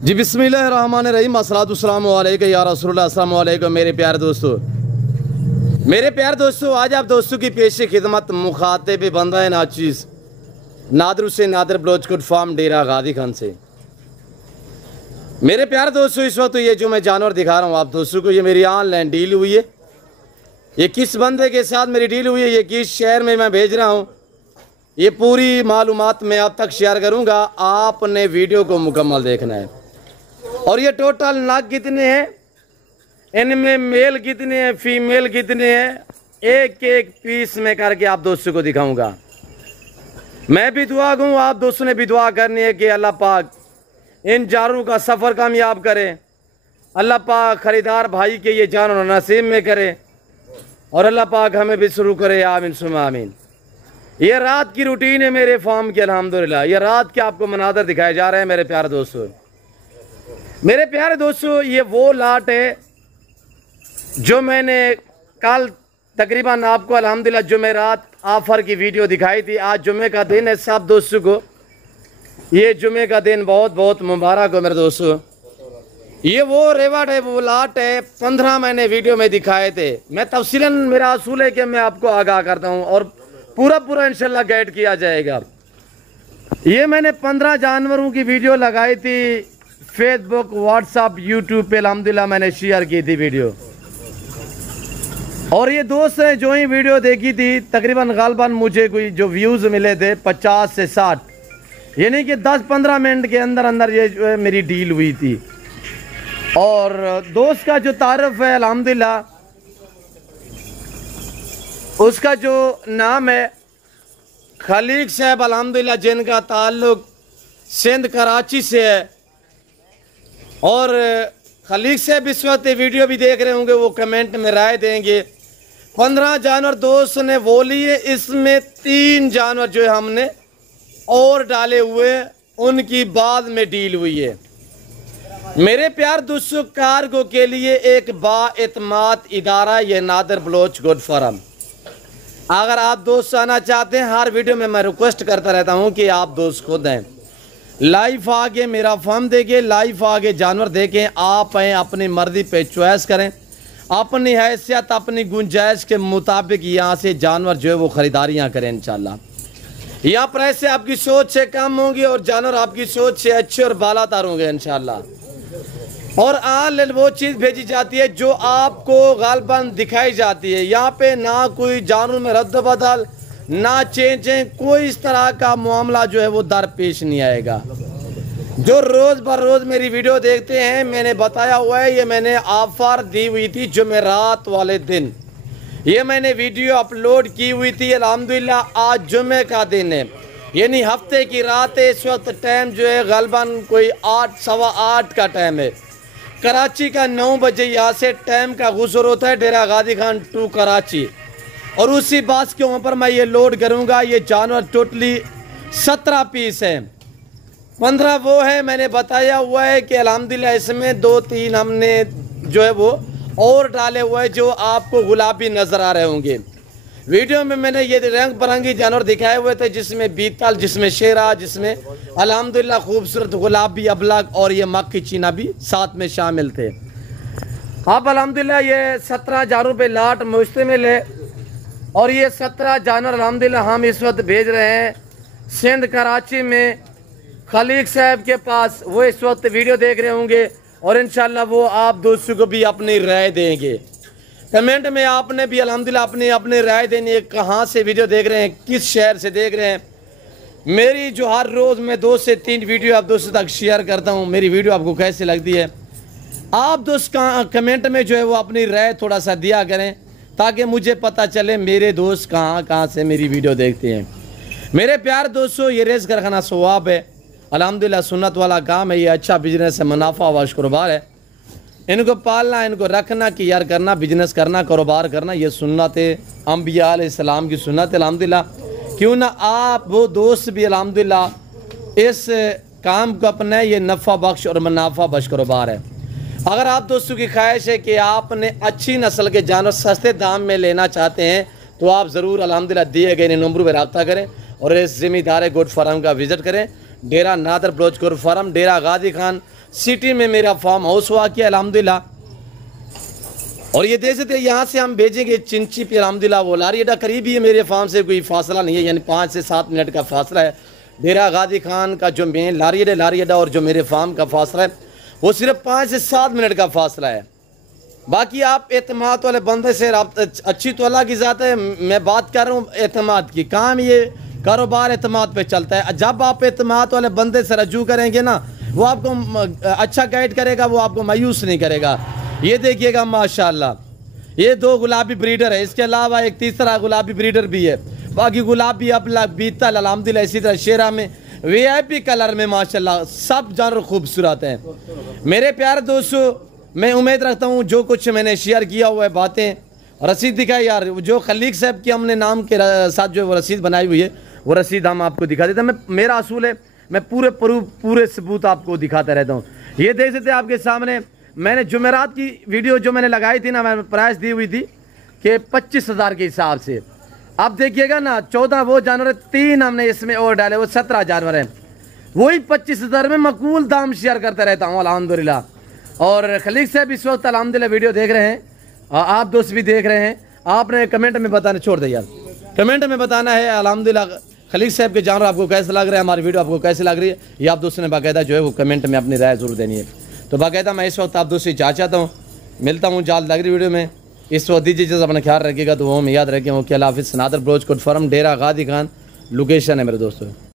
जी बिस्मिल्लाहिर्रहमानिर्रहीम अस्सलातुस्सलामु अलैका या रसूलुल्लाह अस्सलामु अलैकुम मेरे प्यारे दोस्तों आज आप दोस्तों की पेश खिदमत मुखातिब बंदा नाचीज़ नादर हुसैन नादर बलोचकोट फार्म डेरा गादी खान से। मेरे प्यारे दोस्तों इस वक्त ये जो मैं जानवर दिखा रहा हूँ आप दोस्तों को, ये मेरी ऑनलाइन डील हुई है। ये किस बंदे के साथ मेरी डील हुई है, ये किस शहर में मैं भेज रहा हूँ, ये पूरी मालूमात मैं आप तक शेयर करूँगा। आपने वीडियो को मुकम्मल देखना है। और ये टोटल नाग कितने हैं, इनमें मेल कितने हैं, फीमेल कितने हैं, एक एक पीस में करके आप दोस्तों को दिखाऊंगा। मैं भी दुआ करूँ, आप दोस्तों ने भी दुआ करनी है कि अल्लाह पाक इन जानवरों का सफ़र कामयाब करे, अल्लाह पाक खरीदार भाई के ये जानवर नसीब में करे और अल्लाह पाक हमें भी शुरू करे। आमीन सुम्मा आमीन। ये रात की रूटीन है मेरे फार्म की अल्हम्दुलिल्लाह। ये रात के आपको मनाज़र दिखाए जा रहे हैं मेरे प्यारे दोस्तों। मेरे प्यारे दोस्तों ये वो लाट है जो मैंने कल तकरीबन आपको अल्हम्दुलिल्लाह जुमेरात ऑफर की वीडियो दिखाई थी। आज जुमे का दिन है, सब दोस्तों को ये जुमे का दिन बहुत बहुत मुबारक हो मेरे दोस्तों। ये वो रेवट है, वो लाट है, 15 मैंने वीडियो में दिखाए थे। मैं तफसीलन मेरा असूल है कि मैं आपको आगाह करता हूँ और पूरा इंशाल्लाह गाइड किया जाएगा। ये मैंने 15 जानवरों की वीडियो लगाई थी फेसबुक, व्हाट्सअप, यूट्यूब पे अल्हम्दुलिल्लाह मैंने शेयर की थी वीडियो। और ये दोस्त हैं जो ही वीडियो देखी थी तकरीबन गालबन मुझे कोई जो व्यूज़ मिले थे 50 से 60, यानी कि 10-15 मिनट के अंदर अंदर ये जो है मेरी डील हुई थी। और दोस्त का जो तारुफ है अल्हम्दुलिल्लाह, उसका जो नाम है खलीक साहब अल्हम्दुलिल्लाह, जिनका ताल्लुक सिंध कराची से है। और खलीक साहब इस वक्त वीडियो भी देख रहे होंगे, वो कमेंट में राय देंगे। 15 जानवर दोस्त ने वो लिए, इसमें 3 जानवर जो है हमने और डाले हुए, उनकी बाद में डील हुई है। मेरे प्यार दोस्तों, कार्गो के लिए एक बाएतमाद इदारा ये नादर बलोचकोट फार्म। अगर आप दोस्त आना चाहते हैं, हर वीडियो में मैं रिक्वेस्ट करता रहता हूं कि आप दोस्त खुद हैं, लाइव आगे मेरा फार्म देखें, लाइव आगे जानवर देखें, आप हैं अपनी मर्जी पे चॉइस करें, अपनी हैसियत अपनी गुंजाइश के मुताबिक यहाँ से जानवर जो है वो ख़रीदारियाँ करें। इंशाल्लाह यहाँ पैसे आपकी सोच से कम होंगी और जानवर आपकी सोच से अच्छे और बालातर होंगे इंशाल्लाह। और ऑनलाइन वो चीज़ भेजी जाती है जो आपको गालबन दिखाई जाती है। यहाँ पे ना कोई जानवर में रद्द बदल, ना चेंजें, कोई इस तरह का मामला जो है वो दरपेश नहीं आएगा। जो रोज़ बर रोज़ मेरी वीडियो देखते हैं, मैंने बताया हुआ है, ये मैंने ऑफर दी हुई थी जुमेरात वाले दिन, ये मैंने वीडियो अपलोड की हुई थी अल्हम्दुलिल्लाह। आज जुमे का दिन है, यानी हफ्ते की रात है। इस वक्त टाइम जो है गलबन कोई 8 सवा 8 का टाइम है। कराची का 9 बजे यहाँ से टाइम का गुजर होता है डेरा गादी खान टू कराची। और उसी बात के ऊपर मैं ये लोड करूँगा। ये जानवर टोटली 17 पीस हैं, 15 वो है मैंने बताया हुआ है कि अल्हम्दुलिल्लाह इसमें 2-3 हमने जो है वो और डाले हुए हैं जो आपको गुलाबी नज़र आ रहे होंगे। वीडियो में मैंने ये रंग बिरंगी जानवर दिखाए हुए थे, जिसमें बीतल, जिसमें शेरा, जिसमें अल्हम्दुलिल्लाह खूबसूरत गुलाबी अबलग और ये मक्खी चीना भी साथ में शामिल थे। अब अल्हम्दुलिल्लाह ये 17 जानवरों पे लाट मुश्तमिल है। और ये 17 जानवर अल्हम्दुलिल्लाह हम इस वक्त भेज रहे हैं सिंध कराची में खलीक साहब के पास। वो इस वक्त वीडियो देख रहे होंगे और इंशाल्लाह वो आप दोस्तों को भी अपनी राय देंगे। कमेंट में आपने भी अल्हम्दुलिल्लाह अपनी राय देनी है, कहाँ से वीडियो देख रहे हैं, किस शहर से देख रहे हैं। मेरी जो हर रोज़ मैं 2 से 3 वीडियो आप दोस्तों तक शेयर करता हूँ, मेरी वीडियो आपको कैसे लगती है, आप दोस्त कमेंट में जो है वो अपनी राय थोड़ा सा दिया करें, ताकि मुझे पता चले मेरे दोस्त कहाँ से मेरी वीडियो देखते हैं। मेरे प्यार दोस्तों, ये रेज़ कारखाना सवाब है अल्हम्दुलिल्लाह, सुन्नत वाला काम है, ये अच्छा बिजनेस है, मुनाफा वाश कारोबार है। इनको पालना, इनको रखना, केयर करना, बिजनेस करना, कारोबार करना, ये सुन्नत अंबिया अलैहिस्सलाम की सुन्नत है अल्हम्दुलिल्लाह। क्यों ना आप वो दोस्त भी अल्हम्दुलिल्लाह इस काम को अपने, ये नफ़ा बख्श और मुनाफा बख्श कारोबार है। अगर आप दोस्तों की ख्वाहिश है कि आपने अच्छी नस्ल के जानवर सस्ते दाम में लेना चाहते हैं, तो आप ज़रूर अल्हम्दुलिल्लाह दिए गए नंबरों पर रब्ता करें और इस ज़िम्मेदार गोट फार्म का विज़िट करें। डेरा नादर बलोचकोट फार्म, डेरा गादी खान सिटी में मेरा फार्म हाउस हुआ कि अल्हम्दुलिल्लाह। और ये देख सकते हैं यहाँ से हम भेजेंगे चिंची पे अल्हम्दुलिल्लाह। वो लारियडा करीब ही है, मेरे फार्म से कोई फासला नहीं है, यानी 5 से 7 मिनट का फासला है। डेरा गाजी खान का जो मेन लारियडा और जो मेरे फार्म का फासला है वो सिर्फ 5 से 7 मिनट का फासला है। बाकी आप एतमाद वाले बंदे से अच्छी तो अल्लाह की ज़ात है, मैं बात कर रहा हूँ एतमाद की। काम ये कारोबार एतमाद पे चलता है। जब आप एतमाद वाले बंदे से रजू करेंगे ना, वो आपको अच्छा गाइड करेगा, वो आपको मायूस नहीं करेगा। ये देखिएगा माशाल्लाह, ये 2 गुलाबी ब्रीडर है, इसके अलावा एक तीसरा गुलाबी ब्रीडर भी है। बाकी गुलाबी अब बीतल अल्हम्दुलिल्लाह, इसी तरह शेरा में VIP कलर में माशाल्लाह सब जानवर खूबसूरत हैं। मेरे प्यारे दोस्तों, मैं उम्मीद रखता हूँ जो कुछ मैंने शेयर किया हुआ है बातें, रसीद दिखाई यार, जो खलीक साहब की हमने नाम के साथ जो रसीद बनाई हुई है वो रसीद हम आपको दिखा देते हैं। मेरा असूल है मैं पूरे सबूत आपको दिखाता रहता हूँ। ये देख सकते हैं आपके सामने, मैंने जुमेरात की वीडियो जो मैंने लगाई थी ना, मैंने प्राइस दी हुई थी कि 25,000 के हिसाब से। अब देखिएगा ना 14 वो जानवर, 3 हमने इसमें और डाले, वो 17 जानवर हैं। वही 25,000 में मकबूल दाम शेयर करता रहता हूँ अल्हम्दुलिल्लाह। और खलीक साहब इस वक्त अल्हम्दुलिल्लाह वीडियो देख रहे हैं, आप दोस्त भी देख रहे हैं। आपने कमेंट में बताना, छोड़ दे यार, कमेंट में बताना है अल्हम्दुलिल्लाह खलीक साहब के जानवर आपको कैसे लग रहे हैं, हमारी वीडियो आपको कैसे लग रही है, ये आप दोस्तों ने बाकायदा जो है वो कमेंट में अपनी राय ज़रूर देनी है। तो बाकायदा मैं इस वक्त आप दोस्तों से चाहता हूँ, मिलता हूँ जल्द अगली वीडियो में। इस वक्त दीजिए अपना ख्याल रखिएगा, तो वो में याद रखें। ओके, अल्लाह हाफिज़। सनातन ब्रोच कोड फॉर्म डेरा गाजी खान लोकेशन है मेरे दोस्तों।